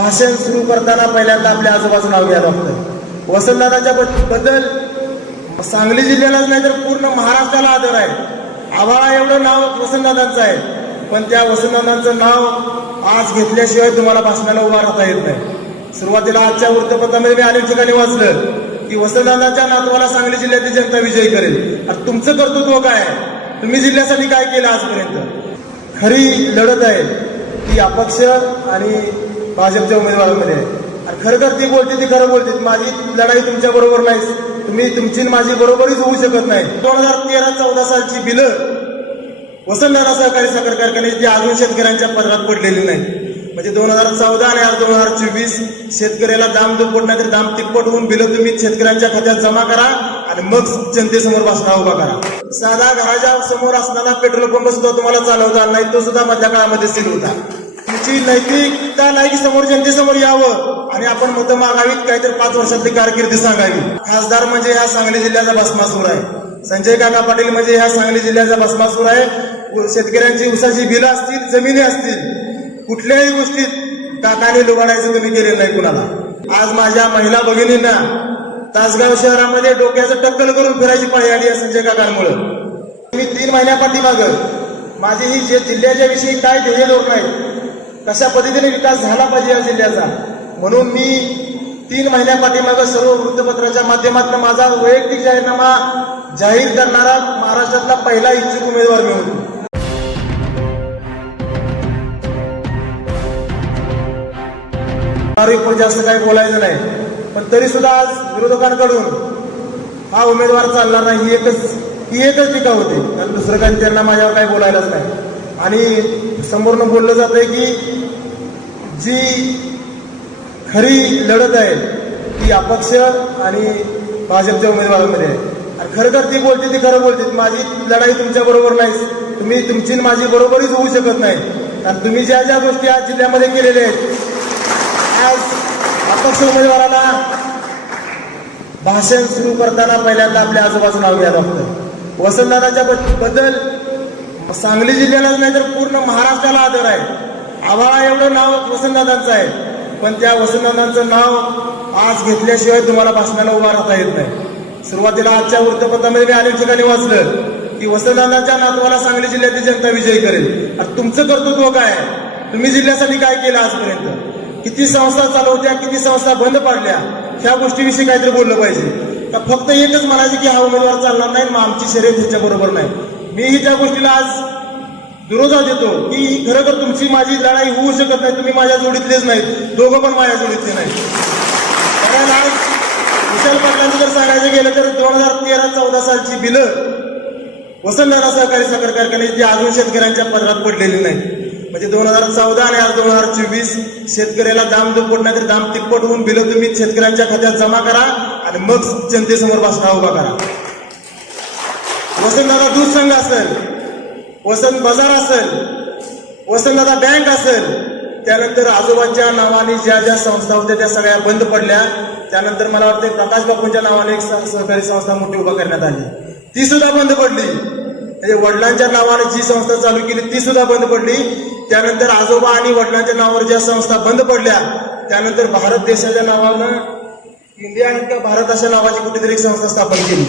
भाषण सुरू करताना पहिल्यांदा आपल्या आजोबाचं नाव घ्यायला लागतं वसंतदादाच्या बद्दल सांगली जिल्ह्यालाच नाही तर पूर्ण महाराष्ट्राला आदर आहे. आव्हाळा एवढं नाव वसंतदादांचं आहे. पण त्या वसंतदादांचं नाव आज घेतल्याशिवाय तुम्हाला भाषणाला उभा राहता येत नाही. सुरुवातीला आजच्या वृत्तपत्रामध्ये मी अनेक ठिकाणी वाचलं की वसंतदादांच्या नातवाला सांगली जिल्ह्यातील जनता विजयी करेल. आता तुमचं कर्तृत्व काय आहे? तुम्ही जिल्ह्यासाठी काय केलं आजपर्यंत? खरी लढत आहे ती अपक्ष आणि भाजपच्या उमेदवारांमध्ये. आणि खरं तर ती बोलते ती खरं बोलते. माझी लढाई तुमच्या बरोबर नाही. तुम्ही तुमची माझी बरोबरीच होऊ शकत नाही. दोन हजार तेरा चौदा सालची बिलं वसंतदादा सहकारी साखर कारखाने ती अजून शेतकऱ्यांच्या पदरात पडलेली नाही. म्हणजे दोन हजार चौदा आणि आज दोन हजार चोवीस शेतकऱ्याला दाम दुप्पट नाही तर दाम तिप्पट होऊन बिलं तुम्ही शेतकऱ्यांच्या खात्यात जमा करा आणि मग जनतेसमोर भाषणा उभा करा. साधा घराच्या समोर असणारा पेट्रोल पंप सुद्धा तुम्हाला चालवता नाही तो सुद्धा मधल्या काळामध्ये सील होता. त्याची नैतिकता नाही की समोर जनतेसमोर यावं आणि आपण मतं मागावीत काहीतरी पाच वर्षातली कारकिर्दी सांगावी. खासदार म्हणजे ह्या सांगली जिल्ह्याचा भस्मासूर आहे. संजय काका पाटील म्हणजे ह्या सांगली जिल्ह्याचा भस्मासूर आहे. शेतकऱ्यांची उसाची बिलं असतील जमिनी असतील कुठल्याही गोष्टीत काकाने लुबाडायचं कमी केलेलं नाही कुणाला. आज माझ्या महिला भगिनींना तासगाव शहरामध्ये डोक्याचं टक्कल करून फिरायची पाळी आली आहे संजय काकांमुळे. मी तीन महिन्यापाठी मागं माझी ही जे जिल्ह्याच्या विषयी काय ध्येय धोरण आहे कशा पद्धतीने विकास झाला पाहिजे या जिल्ह्याचा? म्हणून मी तीन महिन्यापाठीमाग सर्व वृत्तपत्राच्या माध्यमातून माझा वैयक्तिक जाहीरनामा जाहीर करणारा महाराष्ट्रातला पहिला इच्छुक उमेदवार मी होतो जास्त काही बोलायचं नाही. पण तरी सुद्धा आज विरोधकांकडून हा उमेदवार चालणार नाही ही एकच ही एकच टीका होती. कारण दुसरं काही त्यांना माझ्यावर काही बोलायलाच नाही. आणि समोरनं बोललं जातंय की जी खरी लढत आहे ती अपक्ष आणि भाजपच्या उमेदवारांमध्ये आहे. आणि खरं तर ती बोलते ती खरं बोलते. माझी लढाई तुमच्या बरोबर नाही. तुम्ही तुमची माझी बरोबरीच होऊ शकत नाही. कारण तुम्ही ज्या ज्या गोष्टी आज जिल्ह्यामध्ये केलेल्या आहेत आज अपक्ष उमेदवाराला भाषण सुरू करताना पहिल्यांदा आपल्या आजोबाचं नाव घ्यायला लागतं वसंतदादाच्या बद- बद्दल सांगली जिल्ह्यालाच नाही तर पूर्ण महाराष्ट्राला आदर आहे. आभाळा एवढं नाव वसंतदादांचं आहे. पण त्या वसंतदादांचं नाव आज घेतल्याशिवाय तुम्हाला भाषणाला उभा राहता येत नाही. सुरुवातीला आजच्या वृत्तपत्रामध्ये मी अनेक ठिकाणी वाचलं की वसंतदादांच्या नातवाला सांगली जिल्ह्यातील जनता विजयी करेल. आता तुमचं कर्तृत्व काय आहे? तुम्ही जिल्ह्यासाठी काय केलं आजपर्यंत? किती संस्था चालवत्या किती संस्था बंद पाडल्या? ह्या गोष्टीविषयी काहीतरी बोललं पाहिजे. तर फक्त एकच म्हणायचे की हा उमेदवार चालणार नाही मग आमची शर्यत ह्याच्याबरोबर नाही. मीही त्या गोष्टीला आज विरोधात येतो की खरं तर तुमची माझी लढाई होऊ शकत नाही. तुम्ही माझ्या जोडीतलेच नाहीत. दोघं पण माझ्या जोडीतले नाहीत. कारण आज विशाल पाटलांचं जर सांगायचं गेलं तर दोन हजार तेरा चौदा सालची बिलं वसंतदादा सहकारी साखर कारखान्याची जी अजून शेतकऱ्यांच्या पदरात पडलेली नाही म्हणजे दोन हजार चौदा आणि आज दोन हजार चोवीस शेतकऱ्याला दाम दुप्पट नाही तर दाम तिप्पट होऊन बिलं तुम्ही शेतकऱ्यांच्या खात्यात जमा करा आणि मग जनतेसमोर भाषणा उभा करा. वसंतदादा दूध संघ असेल वसंत बाजार असेल वसंतदादा बँक असेल त्यानंतर आजोबांच्या नावाने ज्या ज्या संस्था होत्या त्या सगळ्या बंद पडल्या. त्यानंतर मला वाटतं प्रकाश बापूंच्या नावाने एक सहकारी संस्था मोठी उभा करण्यात आली. ती सुद्धा बंद पडली. म्हणजे वडिलांच्या नावाने जी संस्था चालू केली ती सुद्धा बंद पडली. त्यानंतर आजोबा आणि वडिलांच्या नावावर ज्या संस्था बंद पडल्या त्यानंतर भारत देशाच्या नावानं इंडिया इतका भारत अशा नावाची कुठेतरी एक संस्था स्थापन केली.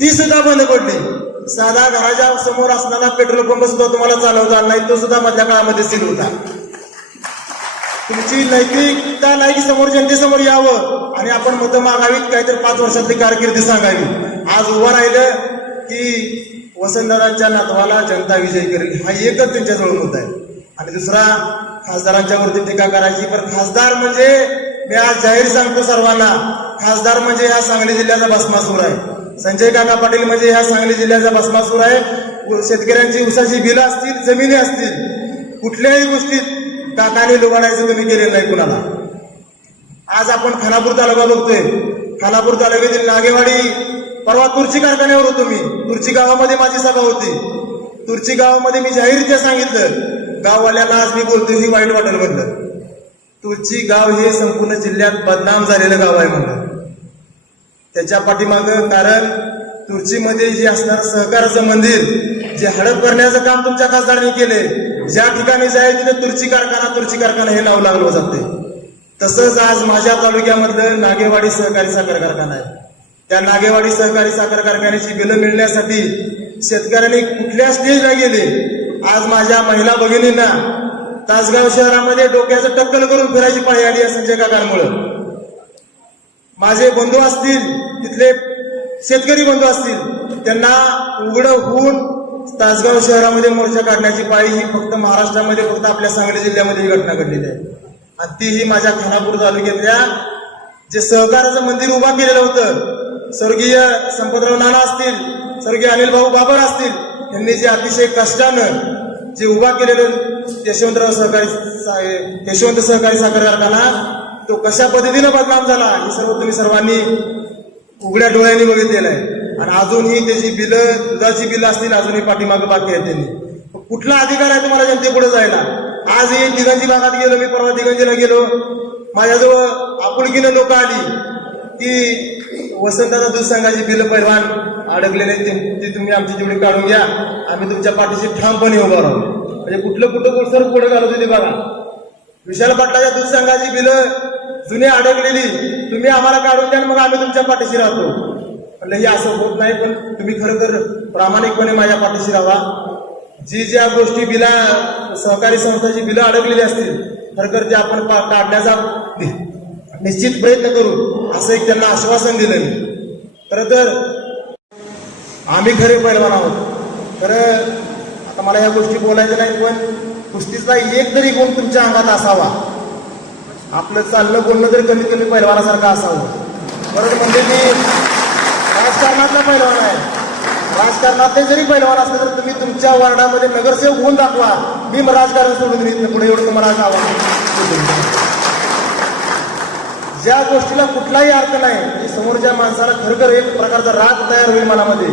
ती सुद्धा बंद पडली. साधा घराच्या समोर असणारा पेट्रोल पंप सुद्धा तुम्हाला चालवता नाही तो सुद्धा मधल्या काळामध्ये सील होता. तुमची नैतिकता नाही की समोर जनतेसमोर यावं? आणि आपण मतं मागावीत काहीतरी पाच वर्षातली कारकिर्दी सांगावी. आज उभं राहिलं की वसंतदारांच्या नातवाला जनता विजयी करेल. हा एकच त्यांच्याजवळ होत आहे. आणि दुसरा खासदारांच्या वरती टीका करायची. पण खासदार म्हणजे मी आज जाहीर सांगतो सर्वांना खासदार म्हणजे ह्या सांगली जिल्ह्याचा भस्मासूर आहे. संजय काका पाटील म्हणजे ह्या सांगली जिल्ह्याचा भस्मासूर आहे. शेतकऱ्यांची उसाची बिलं असतील जमिनी असतील कुठल्याही गोष्टीत काकाने लुबाडायचं कमी केलेलं नाही कुणाला. आज आपण खानापूर तालुका बघतोय. खानापूर तालुक्यातील नागेवाडी परवा तुर्ची कारखान्यावर होतो मी. तुर्ची गावामध्ये माझी सभा होती. तुर्ची गावामध्ये मी जाहीररित्या सांगितलं गाववाल्याला आज मी बोलतोय ही वाईट वाटेल म्हणलं. तुर्ची गाव हे संपूर्ण जिल्ह्यात बदनाम झालेलं गाव आहे म्हणलं. त्याच्या पाठीमागं कारण तुर्चीमध्ये जे असणार सहकाराचं मंदिर जे हडप करण्याचं काम तुमच्या खासदारांनी केले ज्या ठिकाणी जाईल तिथे तुर्ची कारखाना तुर्ची कारखाना हे नाव लागलं जाते तसंच आज माझ्या तालुक्यामधलं नागेवाडी सहकारी साखर कारखाना आहे. त्या नागेवाडी सहकारी साखर कारखान्याची बिलं मिळण्यासाठी शेतकऱ्यांनी कुठल्या स्टेजला गेले? आज माझ्या महिला भगिनींना तासगाव शहरामध्ये डोक्याचं टक्कल करून फिरायची पाळी आली या संजय काकांमुळं. माझे बंधू असतील तिथले शेतकरी बंधू असतील त्यांना उघडं होऊन तासगाव शहरामध्ये मोर्चा काढण्याची पाळी ही फक्त महाराष्ट्रामध्ये फक्त आपल्या सांगली जिल्ह्यामध्ये ही घटना घडलेली आहे. आणि तीही माझ्या खानापूर तालुक्यातल्या जे सहकाराचं मंदिर उभा केलेलं होतं स्वर्गीय संपतराव नाना असतील स्वर्गीय अनिल भाऊ बाबर असतील यांनी जे अतिशय कष्टानं जे उभा केलेलं यशवंतराव सहकारी सा- यशवंत सहकारी साखर कारखाना तो कशा पद्धतीनं बदनाम झाला हे सर्व तुम्ही सर्वांनी उघड्या डोळ्यांनी बघितलेलं आहे. आणि अजूनही त्याची बिलं दुधाची बिलं असतील अजूनही पाठीमागं बाकी आहे त्यांनी. कुठला अधिकार आहे तुम्हाला जनतेपुढे जायला? आज हे दिगंजी भागात गेलो मी परवा दिगंजीला गेलो. माझ्याजवळ आपुलकीनं लोक आली की वसंताचा दूध संघाची बिलं पैलवान अडकलेले ते तुम्ही आमची तेवढी काढून घ्या आम्ही तुमच्या पाठीशी ठामपणे उभा राहू. म्हणजे कुठलं कुठं सर पुढे घालत होते बघा. विशाल पाटलाच्या दूध संघाची बिलं जुने अडकलेली तुम्ही आम्हाला काढून द्या मग आम्ही तुमच्या पाठीशी राहतो. म्हणलं हे असं होत नाही पण तुम्ही खरं तर प्रामाणिकपणे माझ्या पाठीशी राहा. जी ज्या गोष्टी बिला सहकारी संस्थाची बिलं अडकलेली असतील खरं तर ते आपण काढण्याचा निश्चित प्रयत्न करू असं एक त्यांना आश्वासन दिलं मी. खरं तर आम्ही खरे पैलवान आहोत. खरं आता मला या गोष्टी बोलायच्या नाहीत पण कुस्तीचा एक तरी गुण तुमच्या अंगात असावा. आपलं चाललं बोलणं तरी कमीत कमी पैलवानासारखं असावं. परत म्हणजे मी राजकारणातला पैलवान आहे. राजकारणातले जरी पैलवान असले तर तुम्ही तुमच्या वार्डामध्ये नगरसेवक होऊन दाखवा. मी मग राजकारण सोडून देईन पुढे एवढं तुम्हाला आज आव्हान ज्या गोष्टीला कुठलाही अर्थ नाही की समोरच्या माणसाला खरखर एक प्रकारचा राग तयार होईल मनामध्ये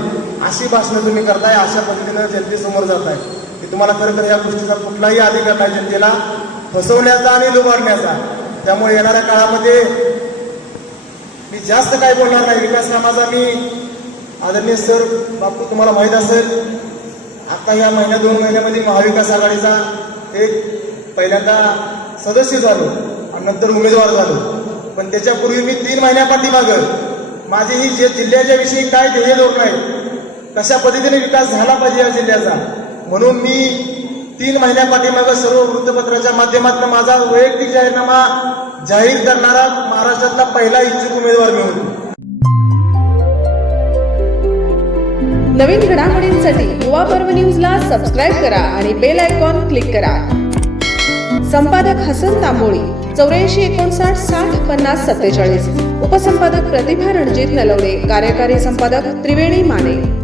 अशी भाषणं तुम्ही करताय अशा पद्धतीनं जनतेसमोर जाताय. की तुम्हाला खरखर या गोष्टीचा कुठलाही अधिकार नाही जनतेला फसवण्याचा आणि लुबाडण्याचा. त्यामुळे येणाऱ्या काळामध्ये मी जास्त काय बोलणार नाही. विकास कामाचा मी आदरणीय सर बापू तुम्हाला माहीत असेल आता या महिन्या दोन महिन्यामध्ये महाविकास आघाडीचा एक पहिल्यांदा सदस्य झालो आणि नंतर उमेदवार झालो. पण त्याच्यापूर्वी मी तीन महिन्यापाठीमागं माझी ही जे जिल्ह्याच्या विषयी काय ध्येय धोरण आहे कशा पद्धतीने विकास झाला पाहिजे या जिल्ह्याचा म्हणून मी तीन महिन्यापाठीमागं सर्व वृत्तपत्राच्या माध्यमातून माझा वैयक्तिक जाहीरनामा जाहीर करणारा महाराष्ट्रातला पहिला इच्छुक उमेदवार मी होतो नवीन घडामोडींसाठी युवा पर्व न्यूजला सबस्क्राईब करा आणि बेल आयकॉन क्लिक करा. संपादक हसन तांबोळी चौऱ्याऐंशी एकोणसाठ साठ पन्नास सत्तेचाळीस. उपसंपादक प्रतिभा रणजित नलवडे कार्यकारी संपादक त्रिवेणी माने.